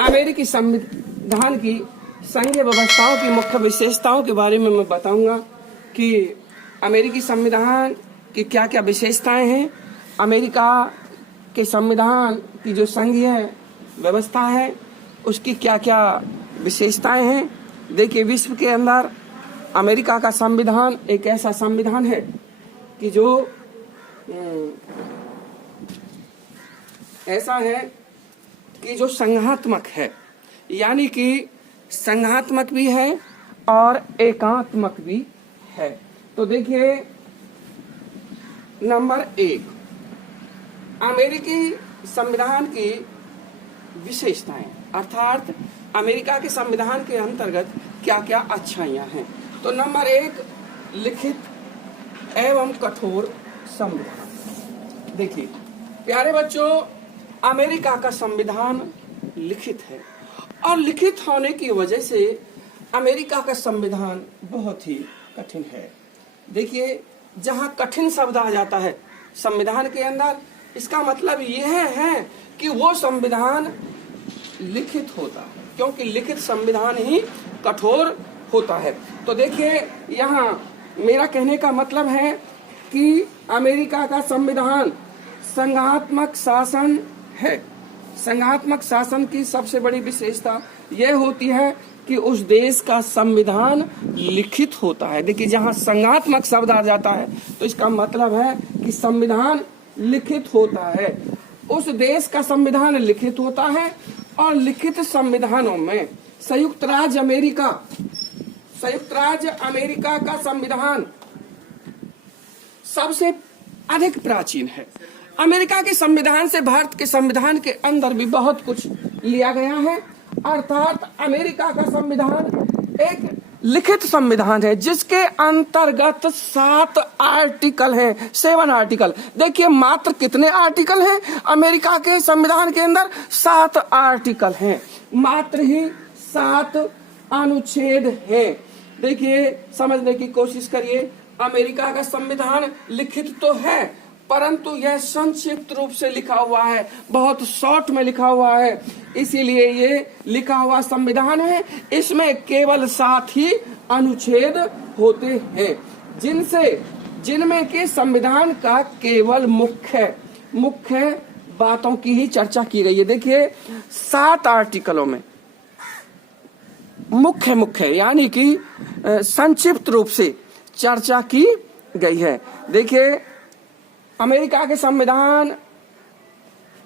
अमेरिकी संविधान की संघीय व्यवस्थाओं की मुख्य विशेषताओं के बारे में मैं बताऊंगा कि अमेरिकी संविधान की क्या क्या विशेषताएं हैं। अमेरिका के संविधान की जो संघीय व्यवस्था है उसकी क्या क्या विशेषताएं हैं। देखिए, विश्व के अंदर अमेरिका का संविधान एक ऐसा संविधान है कि जो ऐसा है कि जो संघात्मक है, यानी कि संघात्मक भी है और एकात्मक भी है। तो देखिए, नंबर 1, अमेरिकी संविधान की विशेषताएं, अर्थात अमेरिका के संविधान के अंतर्गत क्या क्या अच्छाइयां हैं। तो नंबर 1, लिखित एवं कठोर संविधान। देखिए प्यारे बच्चों, अमेरिका का संविधान लिखित है और लिखित होने की वजह से अमेरिका का संविधान बहुत ही कठिन है। देखिए, जहां कठिन शब्द आ जाता है संविधान के अंदर, इसका मतलब यह है कि वो संविधान लिखित होता है, क्योंकि लिखित संविधान ही कठोर होता है। तो देखिए, यहाँ मेरा कहने का मतलब है कि अमेरिका का संविधान संघात्मक शासन है। संघात्मक शासन की सबसे बड़ी विशेषता यह होती है कि उस देश का संविधान लिखित होता है। देखिए, जहां संघात्मक शब्द आ जाता है तो इसका मतलब है कि संविधान लिखित होता है। उस देश का संविधान लिखित होता है और लिखित संविधानों में संयुक्त राज्य अमेरिका का संविधान सबसे अधिक प्राचीन है। अमेरिका के संविधान से भारत के संविधान के अंदर भी बहुत कुछ लिया गया है, अर्थात अमेरिका का संविधान एक लिखित संविधान है जिसके अंतर्गत 7 आर्टिकल हैं, 7 आर्टिकल। देखिए, मात्र कितने आर्टिकल हैं अमेरिका के संविधान के अंदर? 7 आर्टिकल हैं, मात्र ही 7 अनुच्छेद हैं। देखिए, समझने की कोशिश करिए, अमेरिका का संविधान लिखित तो है परंतु यह संक्षिप्त रूप से लिखा हुआ है, बहुत शॉर्ट में लिखा हुआ है, इसीलिए ये लिखा हुआ संविधान है। इसमें केवल 7 ही अनुच्छेद होते हैं जिनमें के संविधान का केवल मुख्य बातों की ही चर्चा की गई है। देखिए, 7 आर्टिकलों में मुख्य यानी कि संक्षिप्त रूप से चर्चा की गई है। देखिए, अमेरिका के संविधान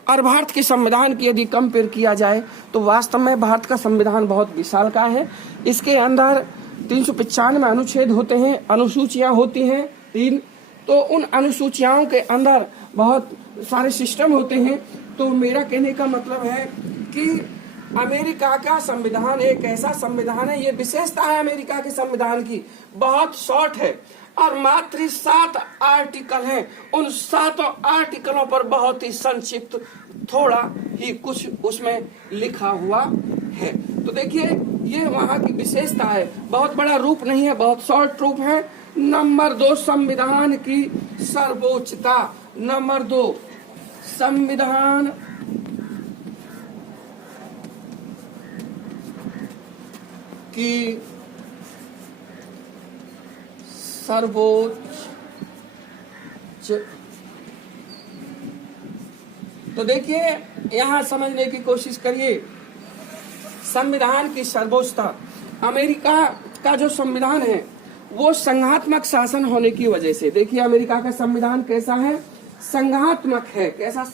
और भारत के संविधान की यदि कंपेयर किया जाए तो वास्तव में भारत का संविधान बहुत विशालकाय है। इसके अंदर 395 अनुच्छेद होते हैं, अनुसूचियां होती हैं 3। तो उन अनुसूचियाओं के अंदर बहुत सारे सिस्टम होते हैं। तो मेरा कहने का मतलब है कि अमेरिका का संविधान एक ऐसा संविधान है, ये विशेषता है अमेरिका के संविधान की, बहुत शॉर्ट है और मात्र 7 आर्टिकल हैं। उन 7 आर्टिकलों पर बहुत ही संक्षिप्त थोड़ा ही कुछ उसमें लिखा हुआ है। तो देखिए, ये वहां की विशेषता है, बहुत बड़ा रूप नहीं है, बहुत शॉर्ट रूप है। नंबर 2, संविधान की सर्वोच्चता। नंबर 2, संविधान की सर्वोच्च। तो देखिए, यहां समझने की कोशिश करिए, संविधान की सर्वोच्चता। अमेरिका का जो संविधान है वो संघात्मक शासन होने की वजह से, देखिए अमेरिका का संविधान कैसा है? संघात्मक है। कैसा?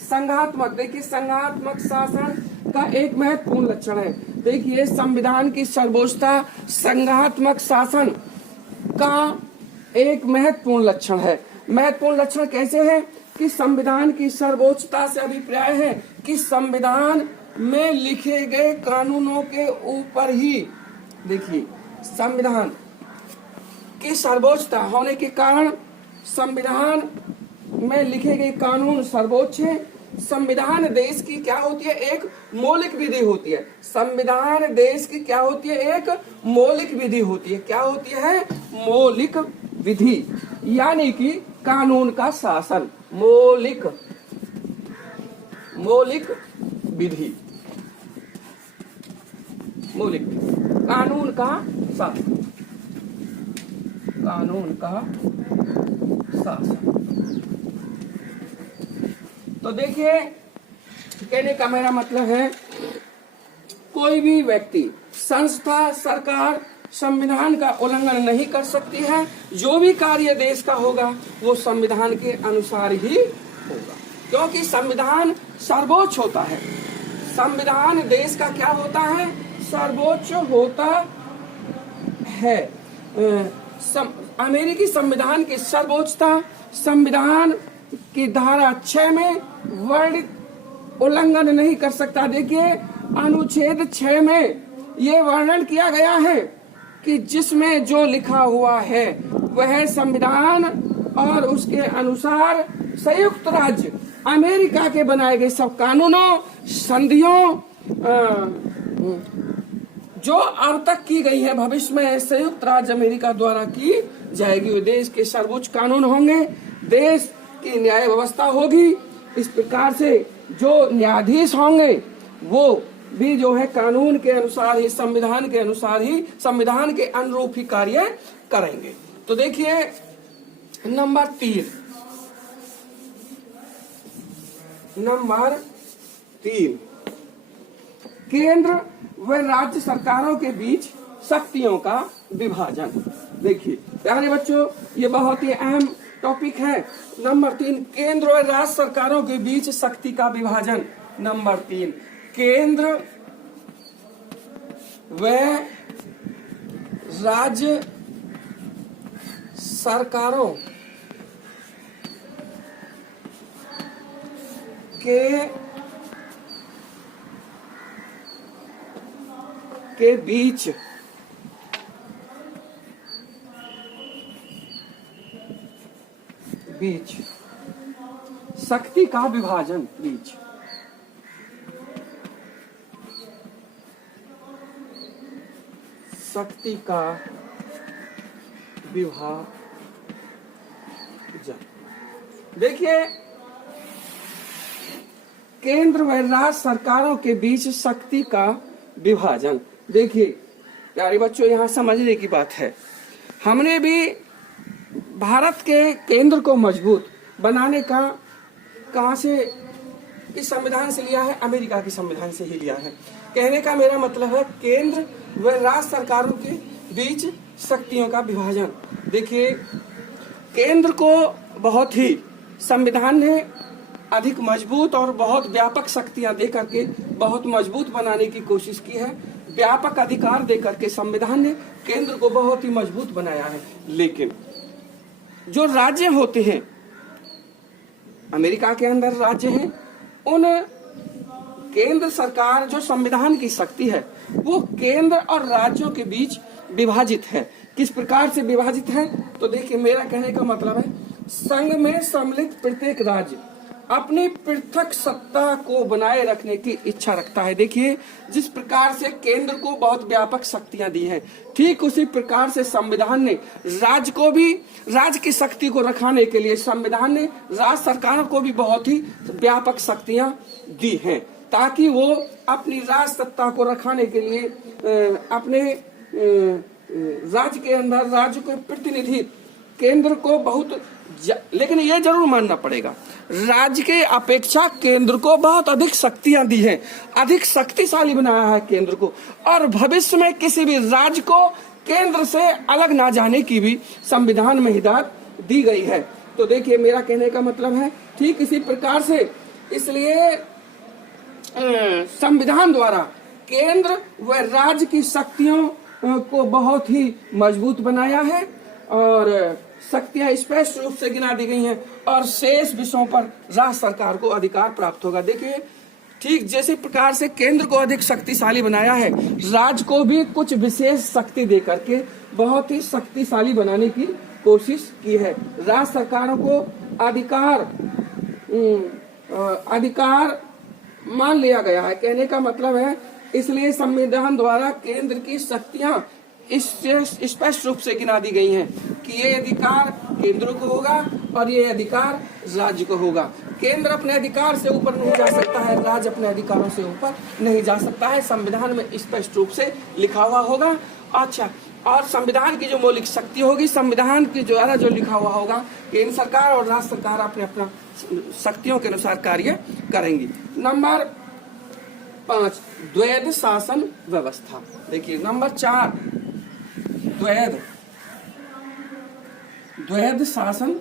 संघात्मक। देखिए, संघात्मक शासन का एक महत्वपूर्ण लक्षण है। देखिए, संविधान की सर्वोच्चता संघात्मक शासन का एक महत्वपूर्ण लक्षण है। महत्वपूर्ण लक्षण कैसे है कि संविधान की सर्वोच्चता से अभिप्राय है कि संविधान में लिखे गए कानूनों के ऊपर ही, देखिए, संविधान की सर्वोच्चता होने के कारण संविधान में लिखे गए कानून सर्वोच्च है। संविधान देश की क्या होती है? एक मौलिक विधि होती है। संविधान देश की क्या होती है? एक मौलिक विधि होती है। क्या होती है? मौलिक विधि, यानी कि कानून का शासन, मौलिक विधि। मौलिक कानून का शासन, कानून का शासन। तो देखिए कहने का मेरा मतलब है कोई भी व्यक्ति, संस्था, सरकार संविधान का उल्लंघन नहीं कर सकती है। जो भी कार्य देश का होगा वो संविधान के अनुसार ही होगा, क्योंकि संविधान सर्वोच्च होता है। संविधान देश का क्या होता है? सर्वोच्च होता है। अमेरिकी संविधान की सर्वोच्चता संविधान की धारा 6 में वर्णित उल्लंघन नहीं कर सकता। देखिए अनुच्छेद 6 में ये वर्णन किया गया है कि जिसमें जो लिखा हुआ है वह संविधान और उसके अनुसार संयुक्त राज्य अमेरिका के बनाए गए सब कानूनों, संधियों जो अब तक की गई है, भविष्य में संयुक्त राज्य अमेरिका द्वारा की जाएगी, वो देश के सर्वोच्च कानून होंगे, देश की न्याय व्यवस्था होगी। इस प्रकार से जो न्यायाधीश होंगे वो भी जो है कानून के अनुसार ही, संविधान के अनुसार ही, संविधान के अनुरूप ही कार्य करेंगे। तो देखिए नंबर 3, केंद्र व राज्य सरकारों के बीच शक्तियों का विभाजन। देखिए प्यारे बच्चों ये बहुत ही अहम टॉपिक है। नंबर 3, केंद्र और राज्य सरकारों के बीच शक्ति का विभाजन। नंबर 3, केंद्र व राज्य सरकारों के बीच शक्ति का विभाजन, शक्ति का विभाजन। देखिए केंद्र व राज्य सरकारों के बीच शक्ति का विभाजन। देखिए प्यारे बच्चों यहाँ समझने की बात है, हमने भी भारत के केंद्र को मजबूत बनाने का कहां से, किस संविधान से लिया है? अमेरिका के संविधान से ही लिया है। कहने का मेरा मतलब है केंद्र व राज्य सरकारों के बीच शक्तियों का विभाजन। देखिए केंद्र को बहुत ही संविधान ने अधिक मजबूत और बहुत व्यापक शक्तियां दे करके बहुत मजबूत बनाने की कोशिश की है। व्यापक अधिकार दे करके संविधान ने केंद्र को बहुत ही मजबूत बनाया है। लेकिन जो राज्य होते हैं, अमेरिका के अंदर राज्य हैं, उन केंद्र सरकार जो संविधान की शक्ति है वो केंद्र और राज्यों के बीच विभाजित है। किस प्रकार से विभाजित है? तो देखिए मेरा कहने का मतलब है संघ में सम्मिलित प्रत्येक राज्य अपनी पृथक सत्ता को बनाए रखने की इच्छा रखता है। देखिए जिस प्रकार से केंद्र को बहुत व्यापक शक्तियां दी हैं, ठीक उसी प्रकार से संविधान ने राज्य को भी, राज्य की शक्ति को रखाने के लिए संविधान ने राज्य सरकारों को भी बहुत ही व्यापक शक्तियां दी हैं, ताकि वो अपनी राज सत्ता को रखाने के लिए अपने राज्य के अंदर राज्य को प्रतिनिधि केंद्र को बहुत, लेकिन ये जरूर मानना पड़ेगा राज्य के अपेक्षा केंद्र को बहुत अधिक शक्तियां दी हैं, अधिक शक्तिशाली बनाया है केंद्र को, और भविष्य में किसी भी राज्य को केंद्र से अलग ना जाने की भी संविधान में हिदायत दी गई है। तो देखिए मेरा कहने का मतलब है ठीक इसी प्रकार से, इसलिए संविधान द्वारा केंद्र व राज्य की शक्तियों को बहुत ही मजबूत बनाया है और शक्तियां स्पष्ट रूप से गिना दी गई हैं और शेष विषयों पर राज्य सरकार को अधिकार प्राप्त होगा। देखिए ठीक जैसे प्रकार से केंद्र को अधिक शक्तिशाली बनाया है, राज्य को भी कुछ विशेष शक्ति दे करके बहुत ही शक्तिशाली बनाने की कोशिश की है। राज्य सरकारों को अधिकार मान लिया गया है। कहने का मतलब है इसलिए संविधान द्वारा केंद्र की शक्तियां स्पष्ट रूप से गिना दी गई हैं कि ये अधिकार केंद्र को होगा और ये अधिकार राज्य को होगा। केंद्र अपने अधिकार से ऊपर नहीं जा सकता है, राज्य अपने अधिकारों से ऊपर नहीं जा सकता है। संविधान में स्पष्ट रूप से लिखा हुआ होगा। अच्छा, और संविधान की जो मौलिक शक्ति होगी, संविधान के द्वारा जो लिखा हुआ होगा, केंद्र सरकार और राज्य सरकार अपने अपना शक्तियों के अनुसार कार्य करेंगी। नंबर 5, द्वैध शासन व्यवस्था। देखिए नंबर 4, द्वैध शासन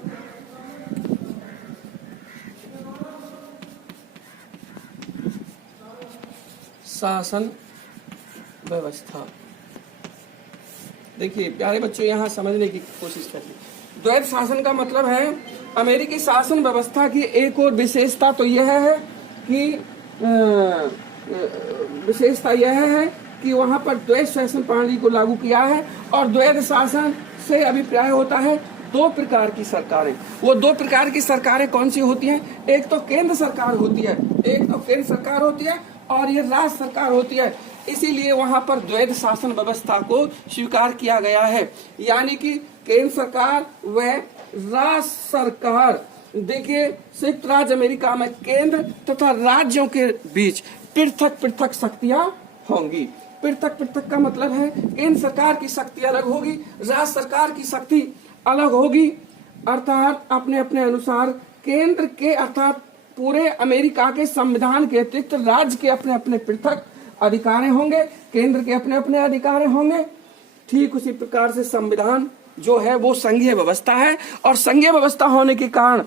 व्यवस्था। देखिए प्यारे बच्चों, यहाँ समझने की कोशिश करिए। द्वैध शासन का मतलब है अमेरिकी शासन व्यवस्था की एक और विशेषता तो यह है कि वहाँ पर द्वैध शासन प्रणाली को लागू किया है। और द्वैध शासन से अभिप्राय होता है 2 प्रकार की सरकारें। वो 2 प्रकार की सरकारें कौन सी होती हैं? एक तो केंद्र सरकार होती है, और ये राज्य सरकार होती है। इसीलिए वहाँ पर द्वैध शासन व्यवस्था को स्वीकार किया गया है, यानी कि केंद्र सरकार व राज्य सरकार। देखिए संयुक्त राज्य अमेरिका में केंद्र तथा राज्यों के बीच पृथक पृथक शक्तियां होंगी। पृथक का मतलब है केंद्र सरकार की शक्ति अलग होगी, राज्य सरकार की शक्ति अलग होगी। अर्थात अपने अपने अनुसार केंद्र के अर्थात पूरे अमेरिका के संविधान के अतिरिक्त राज्य के अपने अपने पृथक अधिकार होंगे, केंद्र के अपने अपने अधिकार होंगे। ठीक उसी प्रकार से संविधान जो है वो संघीय व्यवस्था है, और संघीय व्यवस्था होने के कारण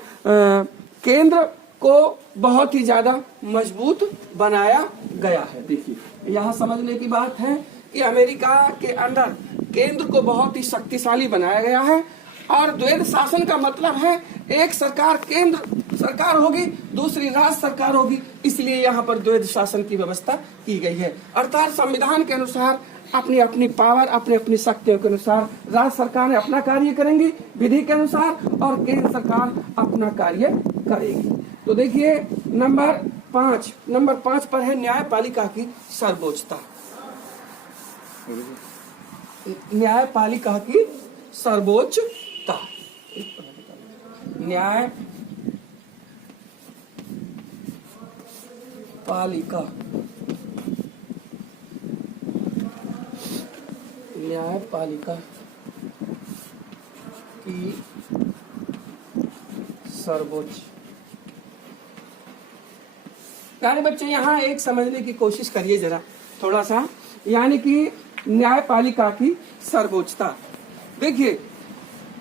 केंद्र को बहुत ही ज्यादा मजबूत बनाया गया है। देखिए यहाँ समझने की बात है कि अमेरिका के अंदर केंद्र को बहुत ही शक्तिशाली बनाया गया है। और द्वैध शासन का मतलब है एक सरकार केंद्र सरकार होगी, दूसरी राज्य सरकार होगी, इसलिए यहाँ पर द्वैध शासन की व्यवस्था की गई है। अर्थात संविधान के अनुसार अपनी अपनी पावर, अपनी अपनी शक्तियों के अनुसार राज्य सरकार अपना कार्य करेंगी विधि के अनुसार, और केंद्र सरकार अपना कार्य करेगी। तो देखिए नंबर 5 पर है न्यायपालिका की सर्वोच्चता। न्यायपालिका की सर्वोच्चता। न्यायपालिका की सर्वोच्च। प्यारे बच्चे यहाँ एक समझने की कोशिश करिए जरा थोड़ा सा, यानी कि न्यायपालिका की सर्वोच्चता। देखिए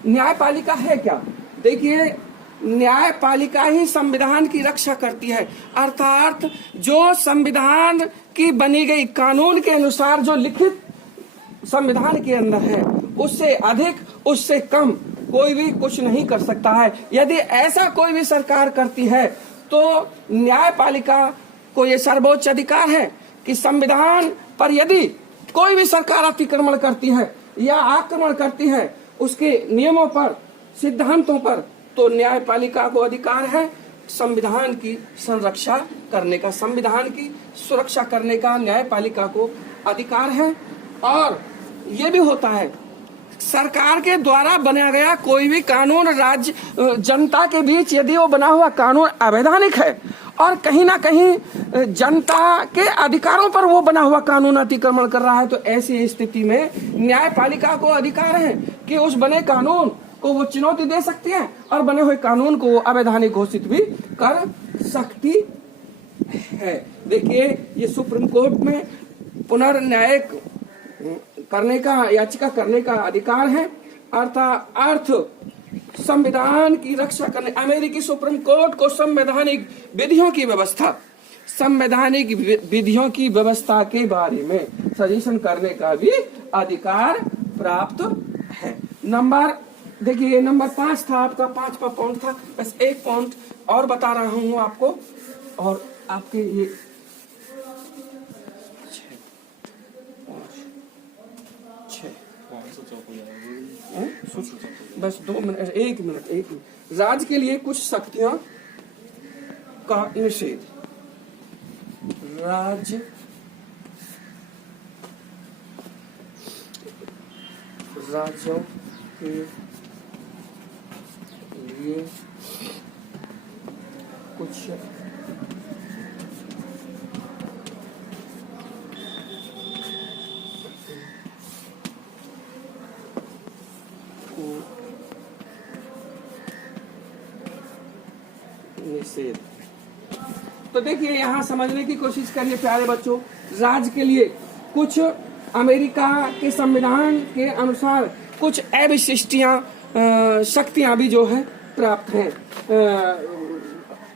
न्यायपालिका है क्या? देखिए न्यायपालिका ही संविधान की रक्षा करती है। अर्थात जो संविधान की बनी गई कानून के अनुसार जो लिखित संविधान के अंदर है, उससे अधिक उससे कम कोई भी कुछ नहीं कर सकता है। यदि ऐसा कोई भी सरकार करती है तो न्यायपालिका को ये सर्वोच्च अधिकार है कि संविधान पर यदि कोई भी सरकार अतिक्रमण करती है या आक्रमण करती है उसके नियमों पर, सिद्धांतों पर, तो न्यायपालिका को अधिकार है संविधान की संरक्षा करने का, संविधान की सुरक्षा करने का न्यायपालिका को अधिकार है। और ये भी होता है सरकार के द्वारा बनाया गया कोई भी कानून राज्य जनता के बीच यदि वो बना हुआ कानून अवैधानिक है और कहीं ना कहीं जनता के अधिकारों पर वो बना हुआ कानून अतिक्रमण कर रहा है, तो ऐसी स्थिति में न्यायपालिका को अधिकार है कि उस बने कानून को वो चुनौती दे सकती है और बने हुए कानून को वो अवैधानिक घोषित भी कर सकती है। देखिए ये सुप्रीम कोर्ट में पुनर्न्यायिक करने का, याचिका करने का अधिकार है। अर्थ संविधान की रक्षा करने, अमेरिकी सुप्रीम कोर्ट को संवैधानिक विधियों की व्यवस्था के बारे में सजेशन करने का भी अधिकार प्राप्त है। देखिए नंबर 5 था आपका, 5वां पॉइंट था। बस एक पॉइंट और बता रहा हूँ आपको, और आपके ये 6 बस 2 मिनट, 1 मिनट। राज्य के लिए कुछ शक्तियां का निषेध। राज्यों के लिए कुछ निषेध। तो देखिए यहाँ समझने की कोशिश करिए प्यारे बच्चों, राज्य के लिए कुछ अमेरिका के संविधान के अनुसार कुछ अविशिष्टियां शक्तियां भी जो है प्राप्त हैं,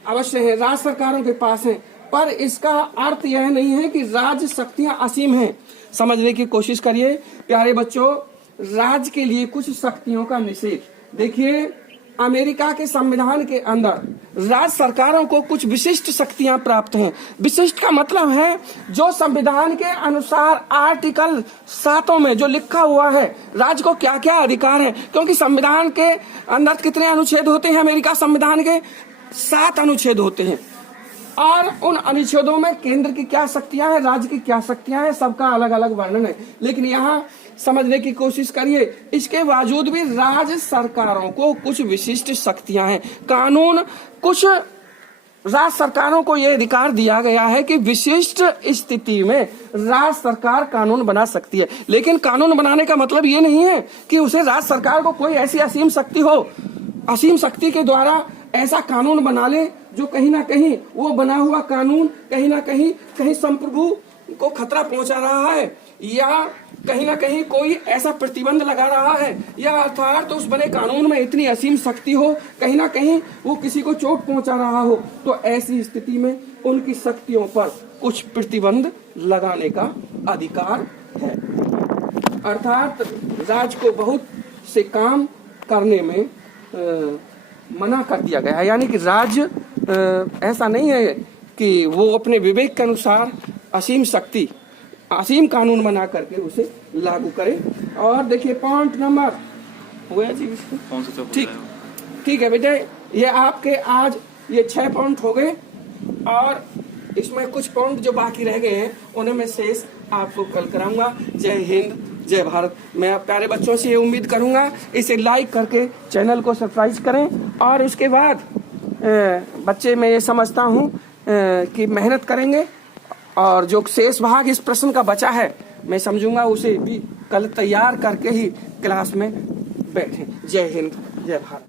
अवश्य है, राज्य सरकारों के पास हैं, पर इसका अर्थ यह नहीं है कि राज्य शक्तियां असीम हैं। समझने की कोशिश करिए प्यारे बच्चों, राज्य के लिए कुछ शक्तियों का निषेध। देखिए अमेरिका के संविधान के अंदर राज्य सरकारों को कुछ विशिष्ट शक्तियां प्राप्त हैं। विशिष्ट का मतलब है जो संविधान के अनुसार आर्टिकल 7 में जो लिखा हुआ है राज्य को क्या क्या अधिकार है, क्योंकि संविधान के अंदर कितने अनुच्छेद होते हैं, अमेरिका संविधान के 7 अनुच्छेद होते हैं, और उन अनुच्छेदों में केंद्र की क्या शक्तियां हैं, राज्य की क्या शक्तियां हैं, सबका अलग अलग वर्णन है। लेकिन यहाँ समझने की कोशिश करिए, इसके बावजूद भी राज्य सरकारों को कुछ विशिष्ट शक्तियां हैं। कानून, कुछ राज्य सरकारों को यह अधिकार दिया गया है कि विशिष्ट स्थिति में राज्य सरकार कानून बना सकती है। लेकिन कानून बनाने का मतलब ये नहीं है कि उसे राज्य सरकार को कोई ऐसी असीम शक्ति हो, असीम शक्ति के द्वारा ऐसा कानून बना ले जो कहीं ना कहीं वो बना हुआ कानून कहीं ना कहीं संप्रभु को खतरा पहुंचा रहा है, या कहीं ना कहीं कोई ऐसा प्रतिबंध लगा रहा है, या अर्थात तो उस बने कानून में इतनी असीम शक्ति हो, कहीं ना कहीं वो किसी को चोट पहुंचा रहा हो, तो ऐसी स्थिति में उनकी शक्तियों पर कुछ प्रतिबंध लगाने का अधिकार है। अर्थात राज्य को बहुत से काम करने में मना कर दिया गया है। यानी कि राज्य ऐसा नहीं है कि वो अपने विवेक के अनुसार असीम शक्ति, असीम कानून बना करके उसे लागू करे। और देखिए पॉइंट नंबर हुआ जी, ठीक है बेटे, ये आपके आज ये 6 पॉइंट हो गए, और इसमें कुछ पॉइंट जो बाकी रह गए हैं उन्हें मैं शेष आपको कल कराऊंगा। जय हिंद, जय भारत। मैं प्यारे बच्चों से ये उम्मीद करूंगा इसे लाइक करके चैनल को सब्सक्राइब करें, और उसके बाद बच्चे मैं ये समझता हूँ कि मेहनत करेंगे, और जो शेष भाग इस प्रश्न का बचा है मैं समझूंगा उसे भी कल तैयार करके ही क्लास में बैठें। जय हिंद, जय भारत।